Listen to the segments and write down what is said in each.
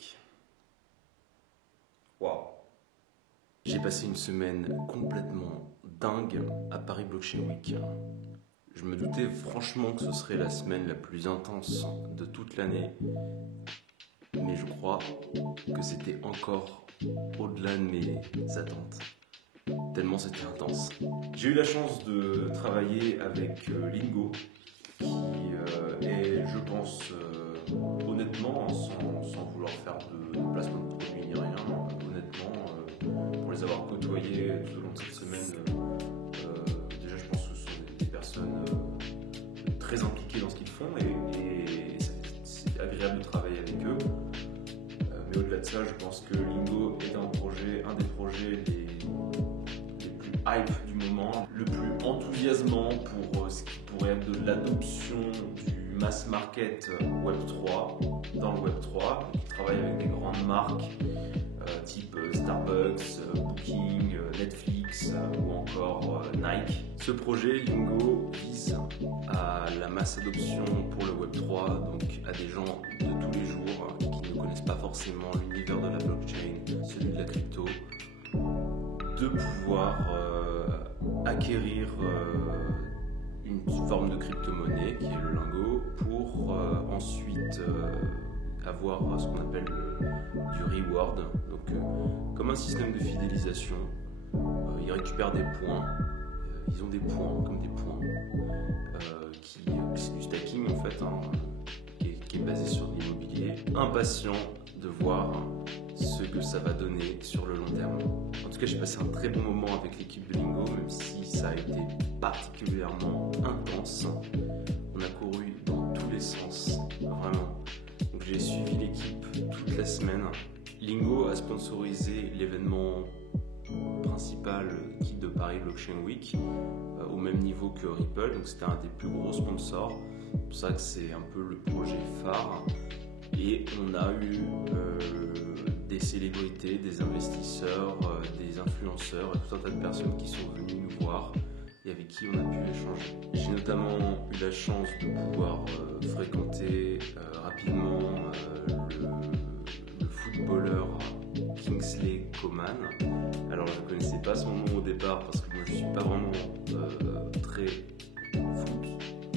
Week. Waouh! J'ai passé une semaine complètement dingue à Paris Blockchain Week. Je me doutais franchement que ce serait la semaine la plus intense de toute l'année, mais je crois que c'était encore au-delà de mes attentes, tellement c'était intense. J'ai eu la chance de travailler avec Lingo, qui est, je pense, honnêtement, sans vouloir faire de placement de produit ni rien, honnêtement, pour les avoir côtoyés tout au long de cette semaine, déjà je pense que ce sont des personnes très impliquées dans ce qu'ils font et c'est agréable de travailler avec eux. Mais au-delà de ça, je pense que Lingo est un des projets les plus hype du moment, le plus enthousiasmant pour ce qui pourrait être de l'adoption du mass market Web3 dans le Web3. Il travaille avec des grandes marques type Starbucks, Booking, Netflix ou encore Nike. Ce projet Lingo vise à la masse adoption pour le Web3, donc à des gens de tous les jours qui ne connaissent pas forcément l'univers de la blockchain, celui de la crypto, de pouvoir acquérir une forme de crypto-monnaie qui est le lingot pour ensuite avoir ce qu'on appelle du reward, donc comme un système de fidélisation. Ils récupèrent des points, ils ont des points comme des points, c'est du stacking en fait, qui est basé sur l'immobilier. Impatient de voir ce que ça va donner sur le long terme. En tout cas, j'ai passé un très bon moment avec l'équipe de Lingo, même si ça a été particulièrement intense. On a couru dans tous les sens, vraiment. Donc, j'ai suivi l'équipe toute la semaine. Lingo a sponsorisé l'événement principal de Paris Blockchain Week, au même niveau que Ripple, donc c'était un des plus gros sponsors. C'est pour ça que c'est un peu le projet phare. Et on a eu des célébrités, des investisseurs, des influenceurs, tout un tas de personnes qui sont venues nous voir et avec qui on a pu échanger. J'ai notamment eu la chance de pouvoir fréquenter rapidement le footballeur Kingsley Coman. Alors je ne connaissais pas son nom au départ parce que moi je ne suis pas vraiment très foot,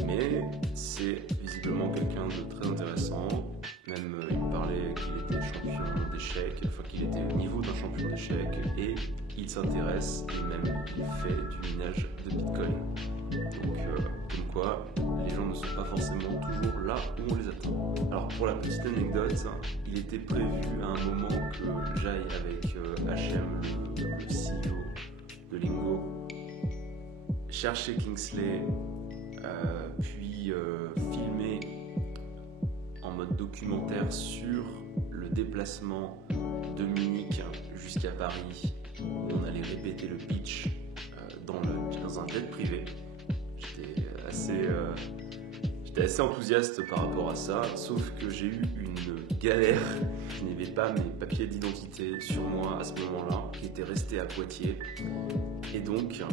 mais c'est visiblement quelqu'un de très intéressant. Même il me parlait qu'il était champion d'échecs, enfin qu'il était au niveau d'un champion d'échecs et il s'intéresse et même il fait du minage de Bitcoin. Donc comme quoi les gens ne sont pas forcément toujours là où on les attend. Alors pour la petite anecdote, il était prévu à un moment que j'aille avec HM, le CEO de Lingo, chercher Kingsley, puis filmer en mode documentaire sur le déplacement de Munich jusqu'à Paris, où on allait répéter le pitch dans un jet privé. J'étais assez enthousiaste par rapport à ça, sauf que j'ai eu une galère. Je n'avais pas mes papiers d'identité sur moi à ce moment-là, qui étaient restés à Poitiers. Et donc,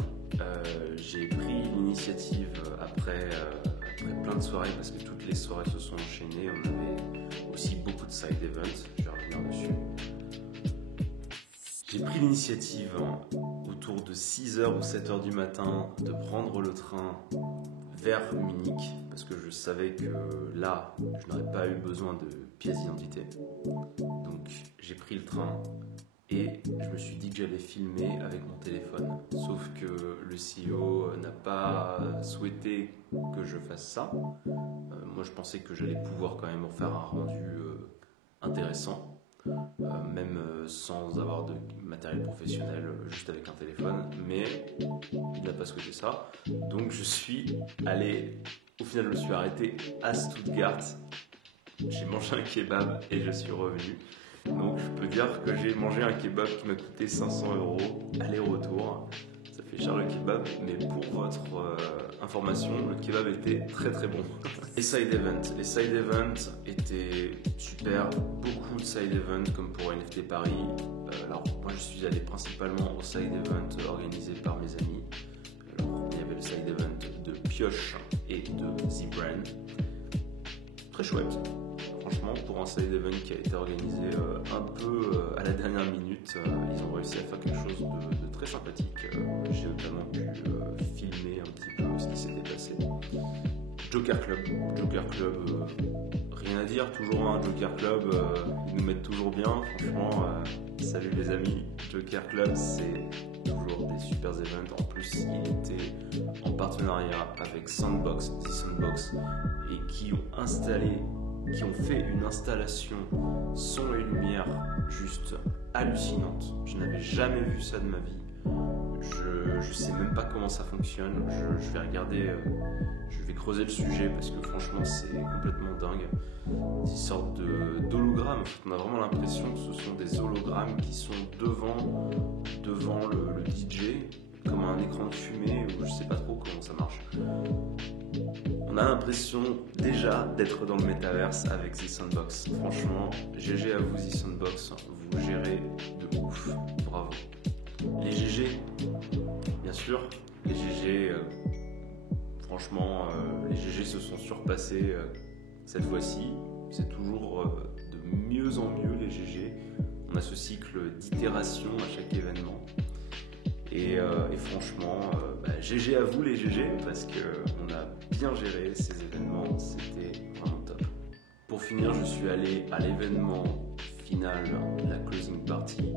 j'ai pris l'initiative après plein de soirées, parce que toutes les soirées se sont enchaînées. On avait aussi beaucoup de side events, je vais revenir dessus. J'ai pris l'initiative autour de 6h ou 7h du matin de prendre le train vers Munich, parce que je savais que là, je n'aurais pas eu besoin de pièce d'identité. Donc j'ai pris le train et je me suis dit que j'allais filmer avec mon téléphone. Sauf que le CEO n'a pas souhaité que je fasse ça. Moi je pensais que j'allais pouvoir quand même en faire un rendu intéressant. Même sans avoir de matériel professionnel, juste avec un téléphone, mais il n'a pas souhaité ça. Donc je suis allé, au final je me suis arrêté à Stuttgart, j'ai mangé un kebab et je suis revenu. Donc je peux dire que j'ai mangé un kebab qui m'a coûté 500 € aller-retour. Ça fait cher le kebab, mais pour votre information, le kebab était très très bon. Les side events étaient super, beaucoup de side events comme pour NFT Paris. Alors moi je suis allé principalement au side event organisé par mes amis. Alors il y avait le side event de Pioche et de ZBrand. Très chouette. franchement, pour un side event qui a été organisé un peu à la dernière minute, ils ont réussi à faire quelque chose de très sympathique. J'ai notamment pu filmer un petit peu ce qui s'était passé. Joker Club, rien à dire, toujours un Joker Club, ils nous mettent toujours bien, franchement, salut les amis. Joker Club, c'est toujours des super events, en plus il était en partenariat avec Soundbox, The Soundbox, et qui ont fait une installation son et lumière juste hallucinante. Je n'avais jamais vu ça de ma vie. Je sais même pas comment ça fonctionne. Je vais regarder, je vais creuser le sujet parce que franchement c'est complètement dingue. Des sortes d'hologrammes. On a vraiment l'impression que ce sont des hologrammes qui sont devant le DJ, comme un écran de fumée, ou je sais pas trop comment ça marche. On a l'impression déjà d'être dans le métaverse avec The Soundbox. Franchement, GG à vous The Soundbox, vous gérez de ouf, bravo. Les GG, bien sûr, les GG, franchement, les GG se sont surpassés cette fois-ci. C'est toujours de mieux en mieux les GG. On a ce cycle d'itération à chaque événement. Et franchement, GG à vous les GG, parce qu'on a bien géré ces événements, c'était vraiment top. Pour finir, je suis allé à l'événement final, la closing party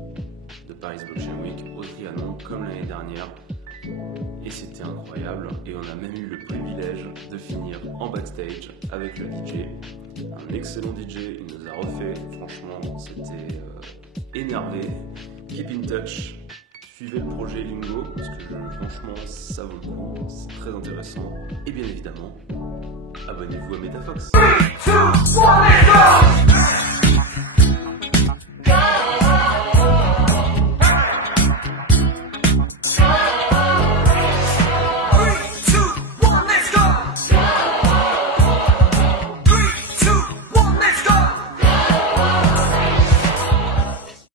de Paris Blockchain Week au Trianon, comme l'année dernière. Et c'était incroyable, et on a même eu le privilège de finir en backstage avec le DJ. Un excellent DJ, il nous a refait, franchement, c'était énervé. Keep in touch. Suivez le projet Lingo, parce que franchement, ça vaut le coup, c'est très intéressant. Et bien évidemment, abonnez-vous à MetaFox. 3, 2, 1,